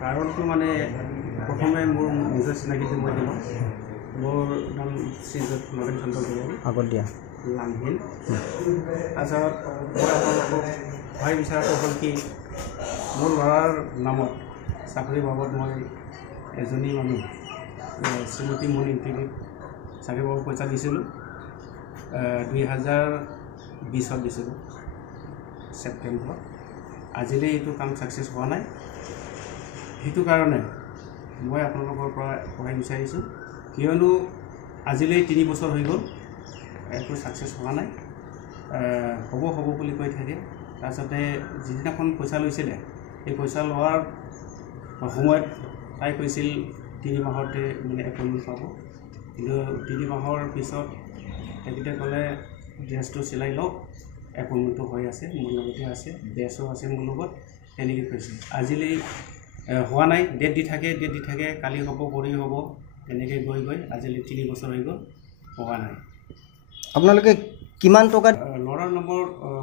কাৰণটো মানে প্ৰথমে মোৰ নিজৰ চিনাকিটো মই দিলোঁ মোৰ নাম শ্ৰীযুত নাগেন ch.Goyary আগত দিয়া লাংহিল তাৰপিছত মই আপোনালোকক সহায় বিচৰাটো হ'ল কি মোৰ ল'ৰাৰ নামত চাকৰি বাবদ মই এজনী মানুহ শ্ৰীমতী মুন এংটিপিক চাকৰি বাবদ পইচা দিছিলোঁ 2020 দিছিলোঁ ছেপ্টেম্বৰত আজিলৈ এইটো কাম ছাকচেছ হোৱা নাই সেইটো কাৰণে মই আপোনালোকৰ পৰা সহায় বিচাৰিছোঁ কিয়নো আজিলৈ 3 বছৰ হৈ গ'ল একো ছাকচেছ হোৱা নাই হ'ব বুলি কৈ থাকে তাৰপিছতে যিদিনাখন পইচা লৈছিলে এই পইচা লোৱাৰ সময়ত তাই কৈছিল 3 মাহতে মানে এপইণ্টমেণ্ট পাব কিন্তু 3 মাহৰ পিছত তেখেতে ক'লে ড্ৰেছটো চিলাই লওক এপইণ্টমেণ্টটো হৈ আছে মোৰ লগতে আছে ড্ৰেছো আছে মোৰ লগত তেনেকৈ কৈছিল আজিলৈ হোৱা নাই ডেট দি থাকে কালি হ'ব পৰহি হ'ব তেনেকৈ গৈ আজিলৈ 3 বছৰ হৈ গ'ল হোৱা নাই আপোনালোকে কিমান টকা ল'ৰাৰ নম্বৰ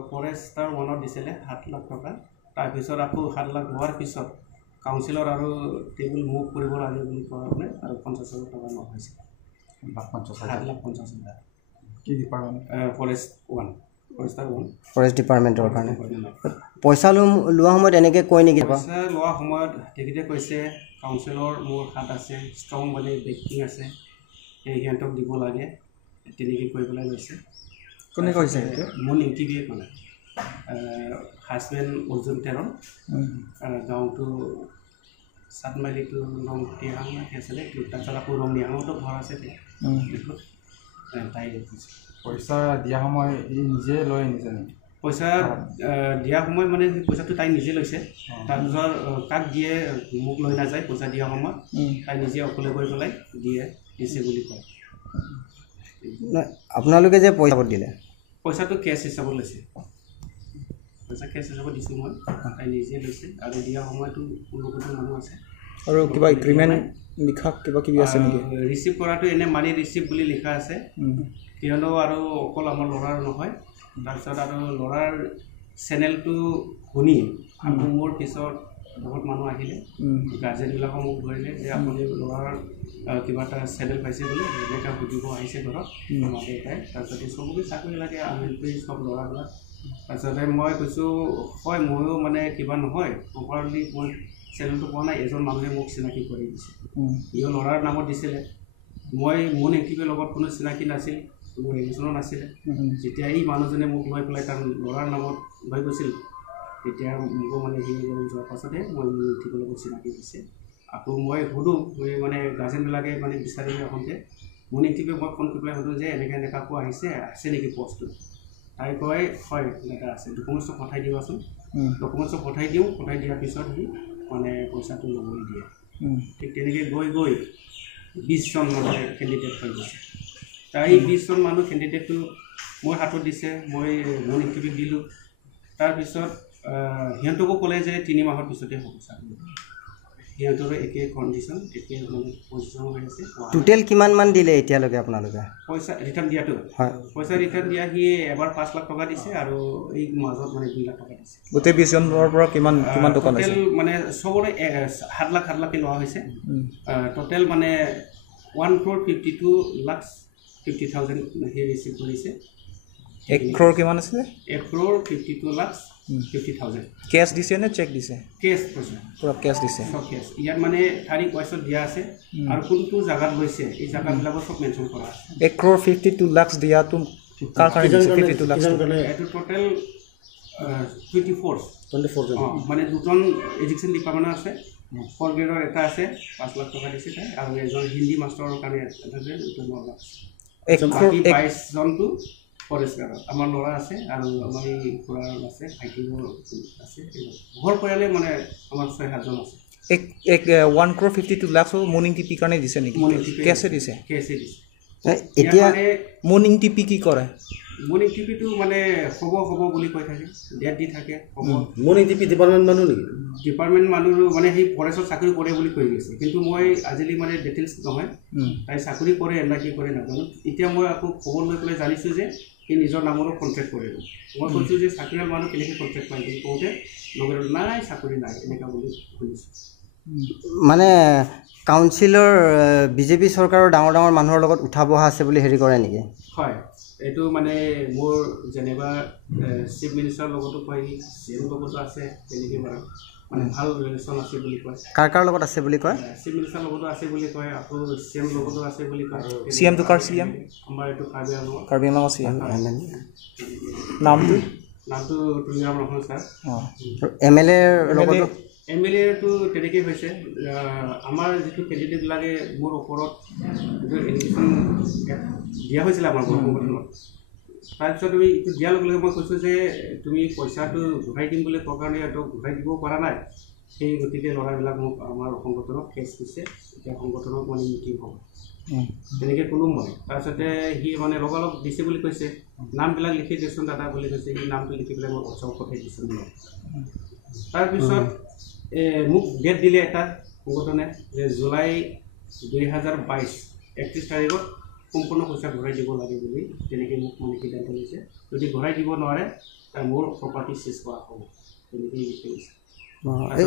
ফৰেষ্টাৰ 1ত দিছিলে 7 লাখ টকা তাৰপিছত আকৌ 7 লাখ হোৱাৰ পিছত কাউন্সিলৰ আৰু টেবুল মুভ কৰিব লাগে বুলি কোৱা কাৰণে আৰু 50,000 টকা লোৱা হৈছিল 7,50,000 কি ডিপাৰ্টমেণ্ট ফৰেষ্ট ডিপাৰ্টমেণ্টৰ কাৰণে পইচা লোৱা সময়ত এনেকৈ কয় নেকি পইচা লোৱা সময়ত তেখেতে কৈছে কাউন্সিলৰ মোৰ হাত আছে ষ্ট্ৰং মানে বেকিং আছে সেই সিহঁতক দিব লাগে তেনেকৈ কৈ পেলাই লৈছে কোনে কৈছে মুন এংটিপিয়ে ক'লে হাজবেণ্ড অৰ্জুন তেৰণ গাঁৱটো চাটমাইলিটো ৰংটিয়াং আছিলে তাৰপিছত আকৌ ৰংনিয়াঙতো ঘৰ আছে তাই পইচা দিয়া সময় নিজে লয় নিজে পইচা দিয়া সময় মানে পইচাটো তাই নিজে লৈছে তাৰপিছত কাক দিয়ে মোক লৈ নাযায় পইচা দিয়া সময়ত তাই নিজে অকলে গৈ পেলাই দিয়ে দিছে বুলি কয় আপোনালোকে যে পইচা দিলে পইচাটো কেছ হিচাপত লৈছে পইচা কেছ হিচাপত দিছোঁ মই তাই নিজে লৈছে আৰু দিয়া সময়তো লগতো মানুহ আছে আৰু কিবা এগ্ৰিমেণ্ট লিখা কিবা আছে নেকি ৰিচিভ কৰাটো এনে মানি ৰিচিভ বুলি লিখা আছে কিয়নো আৰু অকল আমাৰ ল'ৰাৰ নহয় তাৰপিছত আৰু ল'ৰাৰ চেনেলটো শুনি আকৌ মোৰ পিছত বহুত মানুহ আহিলে গাৰ্জেনবিলাকক মোক ধৰিলে যে আপুনি ল'ৰাৰ কিবা এটা চেনেল পাইছে বুলি এনেকৈ সুধিব আহিছে ঘৰত মা দেউতাই তাৰপিছতে চবকে চাকৰি লাগে আমি চব ল'ৰাবিলাক তাৰপিছতে মই কৈছোঁ হয় ময়ো মানে কিবা নহয় প্ৰপাৰলি মই চেনেলটো পোৱা নাই এজন মানুহে মোক চিনাকি কৰি দিছে ইও ল'ৰাৰ নামত দিছিলে মই মুন এংটিপিৰ লগত কোনো চিনাকি নাছিল কোনো ৰিলেশ্যনো নাছিলে যেতিয়া এই মানুহজনে মোক লৈ পেলাই তাৰ ল'ৰাৰ নামত লৈ গৈছিল তেতিয়া মোকো মানে সি যোৱাৰ পাছতে মই মুন এংটিপিৰ লগত চিনাকি দিছে আকৌ মই সুধোঁ মই মানে গাৰ্জেনবিলাকে মানে বিচাৰিলে আহোঁতে মুন এংটিপিক মই ফোন কৰি পেলাই সুধোঁ যে এনেকৈ আকৌ আছে নেকি পষ্টটো তাই কয় হয় এনেকৈ আছে ডকুমেণ্টছটো পঠাই দিবাচোন ডকুমেণ্টছটো পঠাই দিয়াৰ পিছত সি মানে পইচাটো ল'বলৈ দিয়ে ঠিক তেনেকৈ গৈ 20জন মানে কেণ্ডিডেট হৈ গৈছে তাই 20জন মানুহ কেণ্ডিডেটটো মোৰ হাতত দিছে মই মুন এংটিপিক দিলোঁ তাৰপিছত সিহঁতকো ক'লে যে 3 মাহৰ পিছতে হ'ব চাকৰি সিহঁতৰো একে কণ্ডিশ্যন একে মানে পজিশ্যন হৈ আছে টোটেল কিমান দিলে এতিয়ালৈকে আপোনালোকে পইচা ৰিটাৰ্ণ দিয়াটো পইচা ৰিটাৰ্ণ দিয়া সি এবাৰ 5 লাখ টকা দিছে আৰু এই মাজত মানে 2 লাখ টকা দিছে গোটেই 20জনৰ পৰা কিমান টকা টোটেল মানে চবৰে 7 লাখকৈ লোৱা হৈছে টোটেল মানে 1,52,50,000 সি ৰিচিভ কৰিছে 1 crore কিমান আছিলে 1,52,50,000 কেছ দিছে নে চেক দিছে কেছ পইচা পুৰা কেছ দিছে সব কেছ ইয়াত মানে তাৰিখ পইচা দিয়া আছে আৰু কোনটো জাগাত গৈছে এই জাগাবিলাকো সব মেনশ্যন কৰা আছে 1 crore 52 lakhs দিয়াটো কাৰ কাৰণে দিছে 52 lakhs এটো টোটেল 24 মানে দুজন এডুকেশ্যন ডিপাৰ্টমেণ্ট আছে 4 গ্ৰেডৰ এটা আছে 5 লাখ টকা দিছে তাই আৰু এজন হিন্দী মাষ্টৰৰ কাৰণে এটা যে 9 লাখ 1 crore 22 জনটো ফৰেষ্টাৰ আমাৰ ল'ৰা আছে আৰু আমাৰ এই খুৰাৰ আছে ভাইটিবোৰ আছে ঘৰ পৰিয়ালে মানে আমাৰ 6-7জন আছে 1 crore 52 lakhs মুন এংটিপি কাৰণে দিছে নেকি কেছে দিছে এতিয়া মুন এংটিপি কি কৰে মুন এংটিপিটো মানে হ'ব বুলি কৈ থাকে ডেট দি থাকে হ'ব মুন এংটিপি ডিপাৰ্টমেণ্ট মানুহ নেকি ডিপাৰ্টমেণ্ট মানুহ মানে সেই ফৰেষ্টৰ চাকৰি কৰে বুলি কৈ গৈছে কিন্তু মই আজিলি মানে ডিটেইলছ নহয় তাই চাকৰি কৰে না কি কৰে নাজানো এতিয়া মই আকৌ খবৰ লৈ পেলাই জানিছোঁ যে সি নিজৰ নামৰো কণ্টেক্ট কৰিব মই কৈছোঁ যে চাকৰিয়াল মানুহ কেনেকৈ কণ্টেক্ট পায় বুলি কওঁতে লগতে নাই চাকৰি নাই এনেকুৱা বুলি শুনিছোঁ মানে কাউন্সিলৰ বিজেপি চৰকাৰৰ ডাঙৰ মানুহৰ লগত উঠা বহা আছে বুলি হেৰি কৰে নেকি হয় এইটো মানে মোৰ যেনেবা চিফ মিনিষ্টাৰৰ লগতো কয় চিএম লগতো আছে তেনেকৈ মানে ভাল ৰিলেশ্যন আছে বুলি কয় কাৰ লগত আছে বুলি কয় চিফ মিনিষ্টাৰৰ লগতো আছে বুলি কয় আকৌ চিএম লগতো আছে বুলি কয় চিএম টো কাৰ চিএম আমাৰ এইটো কাৰ্বি আংলঙৰ চিএম নামটো তুলিৰাম ৰহন ছাৰ MLA লগতো MLAটো তেনেকৈ হৈছে আমাৰ যিটো কেণ্ডিডেট লাগে মোৰ ওপৰত যিটো এডুকেশ্যন দিয়া হৈছিলে আমাৰ সংগঠনত তাৰপিছত তুমি এইটো দিয়াৰ লগে লগে মই কৈছোঁ যে তুমি পইচাটো ঘূৰাই দিম বুলি কোৱাৰ কাৰণে এইটো ঘূৰাই দিব পৰা নাই সেই গতিকে ল'ৰাবিলাক মোক আমাৰ সংগঠনক কেছ দিছে এতিয়া সংগঠনক মানে মিটিং হ'ব তেনেকৈ ক'লোঁ মই তাৰপিছতে সি মানে লগালগ দিছে বুলি কৈছে নামবিলাক লিখি দিয়কচোন দাদা বুলি কৈছে সেই নামটো লিখি পেলাই মই হোৱাটছআপত পঠাই দিছোঁ তাৰপিছত মোক ডেট দিলে এটা সংগঠনে যে জুলাই 2022 31 তাৰিখত সম্পূৰ্ণ পইচা ঘূৰাই দিব লাগে বুলি তেনেকৈ মোক মানে সিদ্ধান্ত লৈছে যদি ঘূৰাই দিব নোৱাৰে মোৰ প্ৰপাৰ্টি চেজ কৰা হ'ব তেনেকৈ লিখি দিছে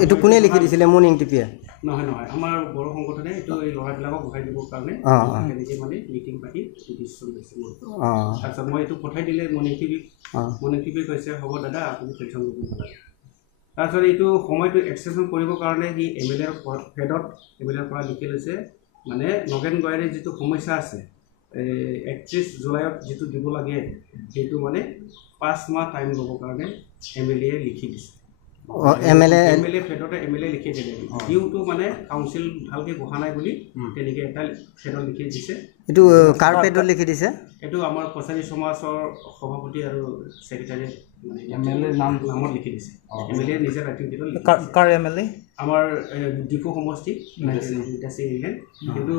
এইটো কোনে লিখি দিছিলে মুন এংটিপিয়ে নহয় আমাৰ বড়ো সংগঠনে এইটো এই ল'ৰাবিলাকক ঘূৰাই দিবৰ কাৰণে তেনেকৈ মানে মিটিং পাতি ডিচিশ্যন লৈছে মোৰ তাৰপিছত মই এইটো পঠাই দিলে মুন এংটিপিয়ে কৈছে হ'ব দাদা আপুনি টেনশ্যন ল'ব নালাগে তাৰপিছত এইটো সময়টো এক্সটেনশ্যন কৰিবৰ কাৰণে সি MLAৰ হেডত MLAৰ পৰা লিখি লৈছে মানে নগেন গয়াৰীৰ যিটো সমস্যা আছে 31 জুলাইত যিটো দিব লাগে সেইটো মানে 5 মাহ টাইম ল'বৰ কাৰণে MLA লিখি দিছে MLA ফেডতে MLA লিখি দিলে ডিউটো মানে কাউন্সিল ভালকৈ বহা নাই বুলি তেনেকৈ এটা ফেডত লিখি দিছে এইটো কাৰ ফেডত লিখি দিছে এইটো আমাৰ কছাৰী সমাজৰ সভাপতি আৰু ছেক্ৰেটাৰী মানে MLA নামত লিখি দিছে MLA নিজে ৰাইটিং দিলে কাৰ MLA আমাৰ ডিপু সমষ্টি কিন্তু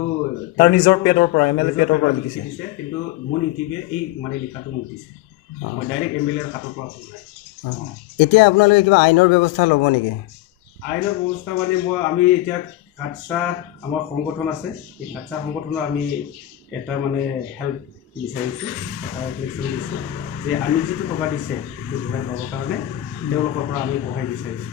তাৰ নিজৰ পেডৰ পৰা MLA পেডৰ পৰা লিখিছে কিন্তু মুন এংটিপিয়ে এই মানে লিখাটো মোক দিছে মই ডাইৰেক্ট MLAৰ হাতৰ পৰা শুনাই এতিয়া আপোনালোকে কিবা আইনৰ ব্যৱস্থা ল'ব নেকি আইনৰ ব্যৱস্থা মানে আমি এতিয়া কাটছা আমাৰ সংগঠন আছে এই কাটছা সংগঠনৰ আমি এটা মানে হেল্প বিচাৰিছোঁ এটা এপ্লিকেশ্যন দিছোঁ যে আমি যিটো টকা দিছে সেইটো ঘূৰাই পাবৰ কাৰণে তেওঁলোকৰ পৰা আমি সহায় বিচাৰিছোঁ